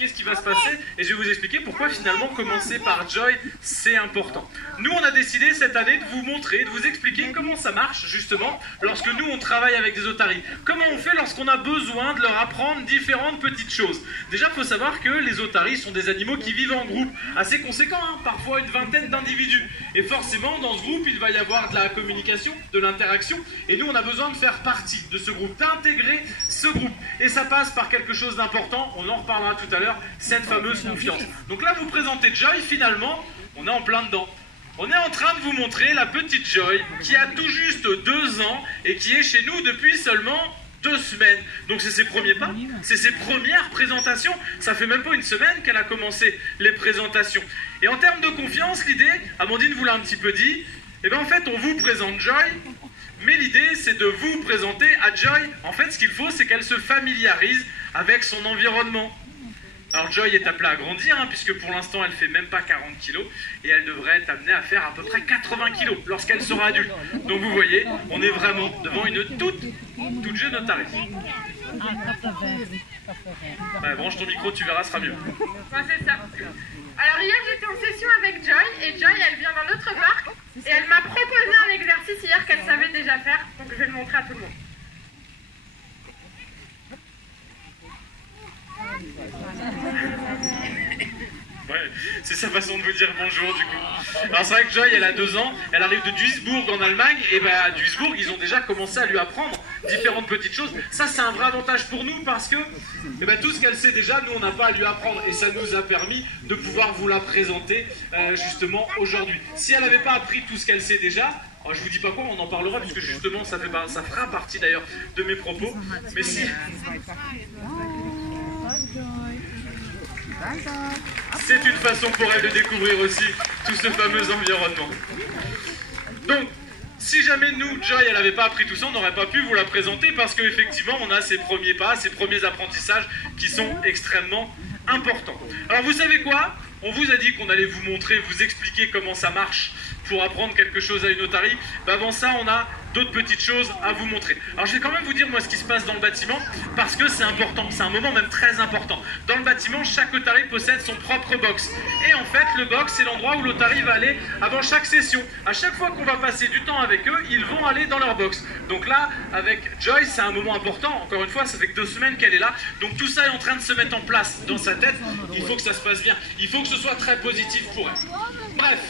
expliquer ce qui va se passer et je vais vous expliquer pourquoi finalement commencer par Joy, c'est important. Nous, on a décidé cette année de vous montrer, de vous expliquer comment ça marche justement lorsque nous, on travaille avec des otaries. Comment on fait lorsqu'on a besoin de leur apprendre différentes petites choses. Déjà, il faut savoir que les otaries sont des animaux qui vivent en groupe, assez conséquents, hein, parfois une vingtaine d'individus. Et forcément, dans ce groupe, il va y avoir de la communication, de l'interaction, et nous, on a besoin de faire partie de ce groupe, d'intégrer ce groupe. Et ça passe par quelque chose d'important, on en reparlera tout à l'heure, cette fameuse confiance. Donc là, vous présentez Joy, finalement, on est en plein dedans. On est en train de vous montrer la petite Joy, qui a tout juste 2 ans, et qui est chez nous depuis seulement 2 semaines. Donc c'est ses premiers pas, c'est ses premières présentations. Ça fait même pas une semaine qu'elle a commencé les présentations. Et en termes de confiance, l'idée, Amandine vous l'a un petit peu dit, eh bien en fait on vous présente Joy, mais l'idée c'est de vous présenter à Joy. En fait ce qu'il faut c'est qu'elle se familiarise avec son environnement. Alors Joy est appelée à grandir, hein, puisque pour l'instant elle fait même pas 40 kilos, et elle devrait être amenée à faire à peu près 80 kilos lorsqu'elle sera adulte. Donc vous voyez, on est vraiment devant une toute jeune otarie. Ouais, branche ton micro, tu verras, ce sera mieux. Ouais, c'est ça. Alors hier j'étais en session avec Joy, et Joy elle vient d'un autre parc, et elle m'a proposé un exercice hier qu'elle savait déjà faire, donc je vais le montrer à tout le monde. Ouais, c'est sa façon de vous dire bonjour du coup. Alors c'est vrai que Joy, elle a 2 ans, elle arrive de Duisbourg en Allemagne, et ben à Duisbourg, ils ont déjà commencé à lui apprendre différentes petites choses. Ça c'est un vrai avantage pour nous parce que tout ce qu'elle sait déjà, nous on n'a pas à lui apprendre, et ça nous a permis de pouvoir vous la présenter justement aujourd'hui. Si elle n'avait pas appris tout ce qu'elle sait déjà, alors, je vous dis pas quoi, on en parlera, puisque justement ça fera partie d'ailleurs de mes propos, mais si... C'est une façon pour elle de découvrir aussi tout ce fameux environnement. Donc, si jamais nous, Joy, elle n'avait pas appris tout ça, on n'aurait pas pu vous la présenter parce qu'effectivement, on a ses premiers pas, ses premiers apprentissages qui sont extrêmement importants. Alors, vous savez quoi? On vous a dit qu'on allait vous montrer, vous expliquer comment ça marche pour apprendre quelque chose à une otarie. Avant ça, on a d'autres petites choses à vous montrer. Alors je vais quand même vous dire moi ce qui se passe dans le bâtiment parce que c'est important, c'est un moment même très important. Dans le bâtiment, chaque otarie possède son propre box. Et en fait, le box, c'est l'endroit où l'otarie va aller avant chaque session. À chaque fois qu'on va passer du temps avec eux, ils vont aller dans leur box. Donc là, avec Joy, c'est un moment important. Encore une fois, ça fait que 2 semaines qu'elle est là. Donc tout ça est en train de se mettre en place dans sa tête. Il faut que ça se passe bien. Il faut que ce soit très positif pour elle. Bref.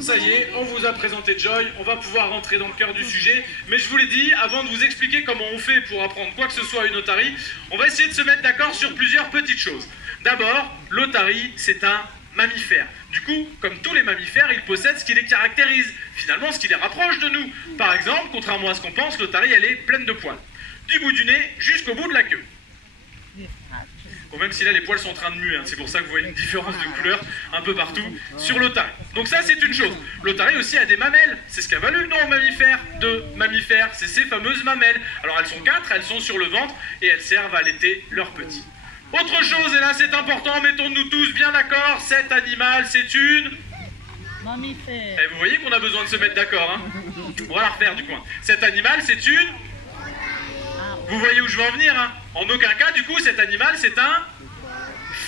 Ça y est, on vous a présenté Joy, on va pouvoir rentrer dans le cœur du sujet. Mais je vous l'ai dit, avant de vous expliquer comment on fait pour apprendre quoi que ce soit à une otarie, on va essayer de se mettre d'accord sur plusieurs petites choses. D'abord, l'otarie, c'est un mammifère. Du coup, comme tous les mammifères, ils possèdent ce qui les caractérise, finalement ce qui les rapproche de nous. Par exemple, contrairement à ce qu'on pense, l'otarie, elle est pleine de poils. Du bout du nez jusqu'au bout de la queue. Bon, même si là les poils sont en train de muer, hein, c'est pour ça que vous voyez une différence de couleur un peu partout sur l'otarie. Donc ça c'est une chose. L'otarie aussi a des mamelles, c'est ce qu'a valu le nom de mammifère, c'est ces fameuses mamelles. Alors elles sont 4, elles sont sur le ventre et elles servent à allaiter leurs petits. Autre chose, et là c'est important, mettons-nous tous bien d'accord, cet animal c'est une... mammifère. Et vous voyez qu'on a besoin de se mettre d'accord, hein. On va la refaire du coin. Cet animal c'est une... Vous voyez où je veux en venir, hein? En aucun cas, du coup, cet animal, c'est un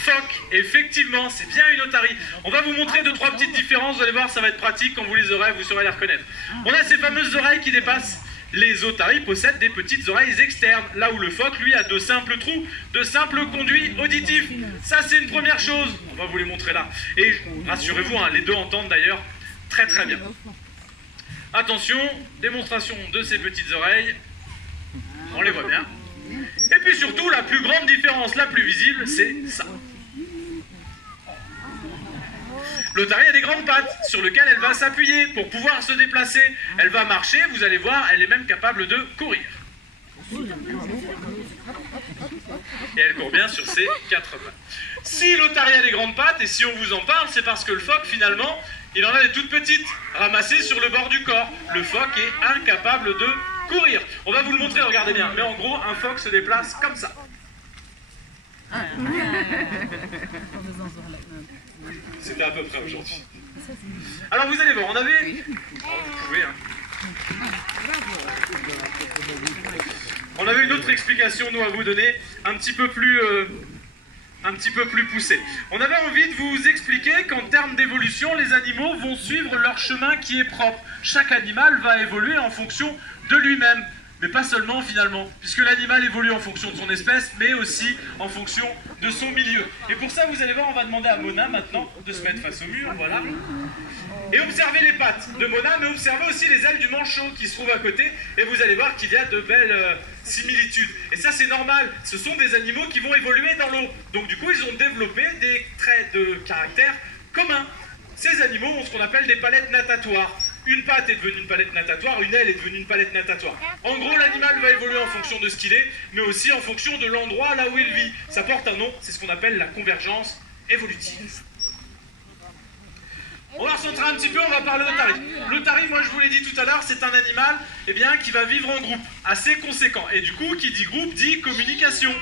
phoque. Effectivement, c'est bien une otarie. On va vous montrer 2-3 petites différences. Vous allez voir, ça va être pratique. Quand vous les aurez, vous saurez les reconnaître. On a ces fameuses oreilles qui dépassent. Les otaries possèdent des petites oreilles externes, là où le phoque, lui, a de simples trous, de simples conduits auditifs. Ça, c'est une première chose. On va vous les montrer là. Et rassurez-vous, hein, les deux entendent d'ailleurs très très bien. Attention, démonstration de ces petites oreilles. On les voit bien. Et puis surtout, la plus grande différence, la plus visible, c'est ça. L'otarie a des grandes pattes sur lesquelles elle va s'appuyer pour pouvoir se déplacer. Elle va marcher, vous allez voir, elle est même capable de courir. Et elle court bien sur ses 4 pattes. Si l'otarie a des grandes pattes, et si on vous en parle, c'est parce que le phoque, finalement, il en a des toutes petites, ramassées sur le bord du corps. Le phoque est incapable de courir. On va vous le montrer, regardez bien. Mais en gros, un phoque se déplace comme ça. C'était à peu près aujourd'hui. Alors vous allez voir, on avait... Oh, vous pouvez, hein. On avait une autre explication, nous, à vous donner, un petit peu plus un petit peu plus poussé. On avait envie de vous expliquer qu'en termes d'évolution, les animaux vont suivre leur chemin qui est propre. Chaque animal va évoluer en fonction de lui-même. Mais pas seulement finalement, puisque l'animal évolue en fonction de son espèce, mais aussi en fonction de son milieu. Et pour ça, vous allez voir, on va demander à Mona maintenant de se mettre face au mur, voilà. Et observez les pattes de Mona, mais observez aussi les ailes du manchot qui se trouvent à côté, et vous allez voir qu'il y a de belles similitudes. Et ça, c'est normal, ce sont des animaux qui vont évoluer dans l'eau. Donc du coup, ils ont développé des traits de caractère communs. Ces animaux ont ce qu'on appelle des palettes natatoires. Une patte est devenue une palette natatoire, une aile est devenue une palette natatoire. En gros, l'animal va évoluer en fonction de ce qu'il est, mais aussi en fonction de l'endroit là où il vit. Ça porte un nom, c'est ce qu'on appelle la convergence évolutive. On va recentrer un petit peu, on va parler d'Otari. L'Otari, moi je vous l'ai dit tout à l'heure, c'est un animal qui va vivre en groupe, assez conséquent. Et du coup, qui dit groupe, dit communication.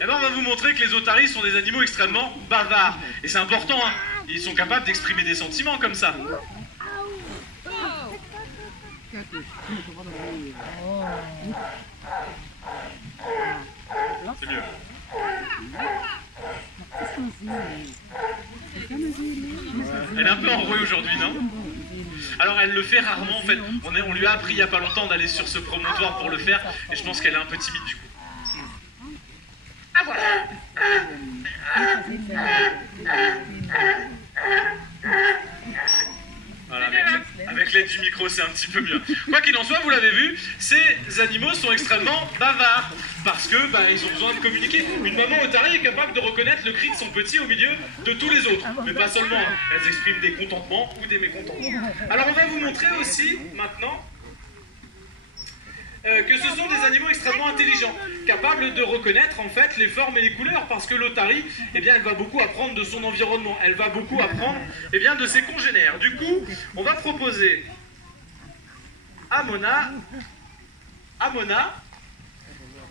Et bien on va vous montrer que les otaries sont des animaux extrêmement bavards. Et c'est important, hein. Ils sont capables d'exprimer des sentiments comme ça. C'est mieux. Elle est un peu enrouée aujourd'hui, non? Alors elle le fait rarement en fait. On lui a appris il n'y a pas longtemps d'aller sur ce promontoire pour le faire. Et je pense qu'elle est un peu timide du coup. Ah voilà. Voilà, avec l'aide du micro, c'est un petit peu mieux. Quoi qu'il en soit, vous l'avez vu, ces animaux sont extrêmement bavards parce que ils ont besoin de communiquer. Une maman otarie est capable de reconnaître le cri de son petit au milieu de tous les autres, mais pas seulement. Elles expriment des contentements ou des mécontentements. Alors on va vous montrer aussi maintenant que ce sont des animaux extrêmement intelligents, capables de reconnaître en fait les formes et les couleurs, parce que l'otarie, elle va beaucoup apprendre de son environnement, elle va beaucoup apprendre de ses congénères. Du coup, on va proposer à Mona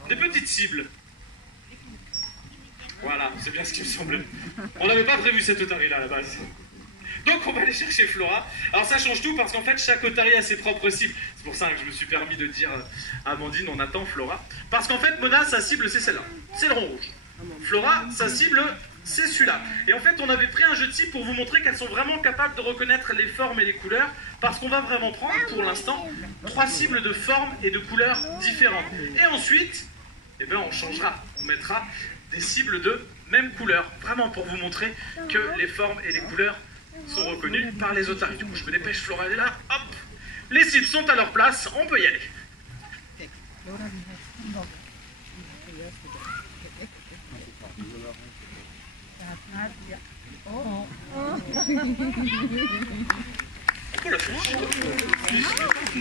des petites cibles. Voilà, c'est bien ce qui me semblait. On n'avait pas prévu cette otarie là à la base. Donc on va aller chercher Flora. Alors ça change tout parce qu'en fait chaque otarie a ses propres cibles. C'est pour ça que je me suis permis de dire à Amandine on attend Flora. Parce qu'en fait Mona sa cible c'est celle-là, c'est le rond rouge. Flora sa cible c'est celui-là. Et en fait on avait pris un jeu de cibles pour vous montrer qu'elles sont vraiment capables de reconnaître les formes et les couleurs. Parce qu'on va vraiment prendre pour l'instant 3 cibles de formes et de couleurs différentes. Et ensuite, on changera, on mettra des cibles de même couleur. Vraiment pour vous montrer que les formes et les couleurs sont reconnus par les otaries. Du coup, je me dépêche, Flora elle est là. Hop, les cibles sont à leur place, on peut y aller. On peut la faire.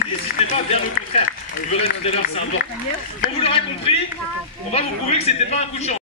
N'hésitez pas, bien au contraire. Vous verrez tout à l'heure, c'est important. Bon, vous l'aurez compris, on va vous prouver que c'était pas un coup de chance.